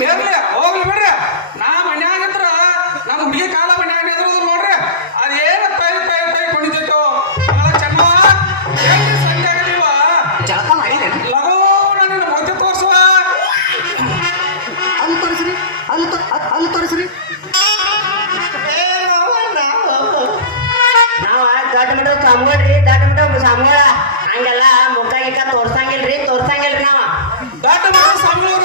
Merely ಹೋಗ್ಲಿ ಬಿಡ್ರಿ. ನಾ ಮನ್ಯಾಗ ಹತ್ರ ನಮ್ಮ ಹುಡುಗಿ ಕಾಲ ಮನ್ಯಾಗ ನಿಂದ್ರು ನೋಡ್ರಿ, ಅದೇನ ತೈ ತೈ ತೈ ಕುಣಿತೈತೋ ಬಹಳ ಚೆನ್ನ. ಎಲ್ಲಿ ಸಂಜೆ ಆಗಲಿವ ಜಳಕ ಮಾಡಿದೆ ಲಗೋ ನನ್ನ ಮೊದ್ಲು ತೋರ್ಸುವ. ಅಲ್ಲಿ ತೋರಿಸ್ರಿ, ಅಲ್ಲಿ ತೋರಿಸ್ರಿ. ನಾವ ದೊಡ್ಡ ಮಟ್ಟ ಸಾಮ್ಗೊಳ್ರಿ, ದೊಡ್ಡ ಮಟ್ಟ ಸಾಮ್ಗಳ ಹಂಗೆಲ್ಲ ಮುಖ ಗಿಕ್ಕ ತೋರ್ಸಂಗಿಲ್ರಿ ನಾವ. ದಾಟ ಸ್ವಾಮಿಗಳು